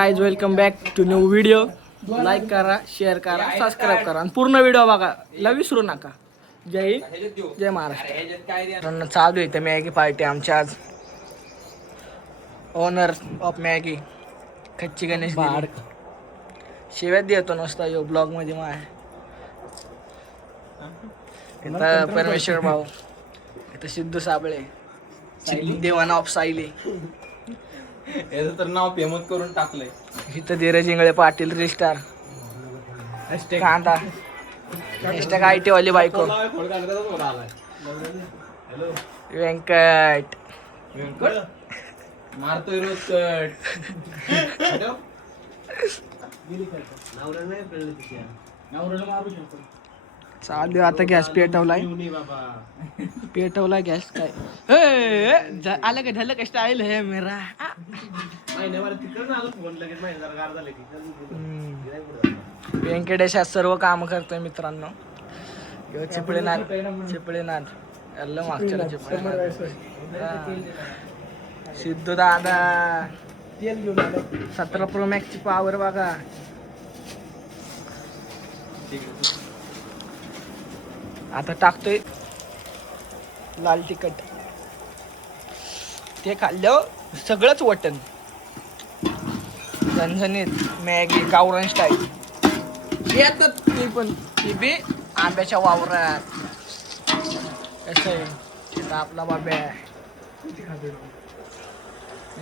Guys welcome back to new video. Like करा, share करा, subscribe करा आणि पूर्ण व्हिडिओ बघा. ला विसरू नका. जय हिंद, जय महाराष्ट्र. चालू आहे मॅगी पार्टी आमच्या आज. ओनर ऑफ मॅगी खच्ची गणेश शिव्यात देतो नसता यो ब्लॉग मध्ये माय. इथं परमेश्वर भाऊ, इथं सिद्धू साबळे, देवाना ऑफ सायली. याचं तर नाव फेमस करून टाकलंय. इथं धीरज इंगळे पाटील रिस्टार कांदा हॅशटॅग IT वाली बायको व्यंकट मारतोय रोज कट. चालू आता गॅस पेटवलाय गॅस. काय आलं का झालं का स्टाईल है मेरा. व्यंकटेश आज सर्व काम करतोय मित्रांनो. चिपळे नाद याला मागच्या सिद्धू दादा 17 Pro Max ची पॉवर बघा. आता टाकतोय लाल तिखट. ते खाल्लं सगळंच वटन झणझणीत मॅगी गावरान स्टाईल येतात. ती पण ती बी आंब्याच्या वावरात. कसं आहे तिथं आपला बाब्या.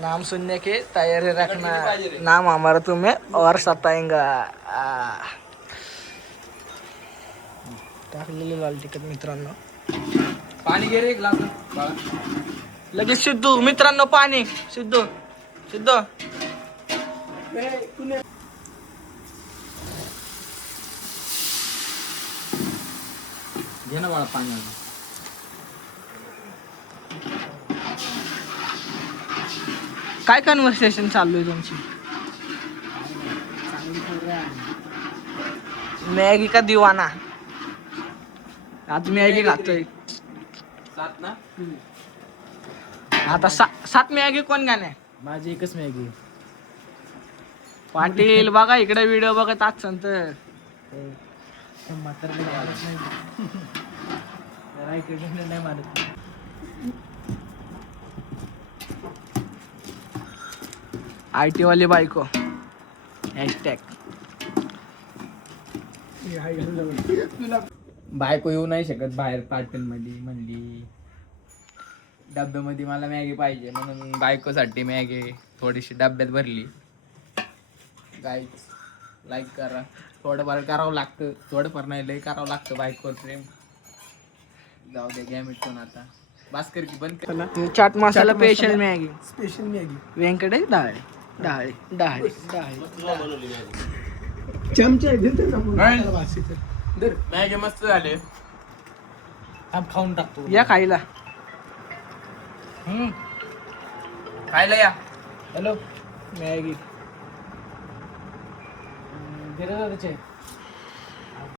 नाम सुनने की तयारी रखना, नाम हमारा तुम्हें और सताएंगा. टाकलेले लाल तिखट मित्रांनो. पाणी घे रे एक ग्लास बाळा. लगेच सिद्धू मित्रांनो पाणी. सिद्धू घे ना बाळा पाणी. काय कन्व्हर्सेशन चालू आहे तुमची. मॅगी का दिवाना. आज मॅगी खातोय. 7 ना. आता 7 मॅगी कोण गाणे. माझी एकच मॅगी. पाटील बघा इकडे व्हिडिओ बघत आज संत. IT वाली बायको हॅशटॅग. बायको येऊ नाही शकत बाहेर पार्टीमध्ये. म्हणली डब्यामध्ये मला मॅगी पाहिजे म्हणून बायकोसाठी मॅगी थोडीशी डब्यात भरली. गाईज लाईक करा. थोडंफार करावं लागतं, थोडंफार नाही लय करावं लागतं बायकोवर प्रेम. जाऊ दे घ्या मिटून आता. भास्कर की बंद कर. Chaat masala special Maggi. व्यंकटेश डाळे चमचे मॅगी मस्त झाले. खाऊन टाकतो. या खायला. खायला या. Hello Maggi. धीरज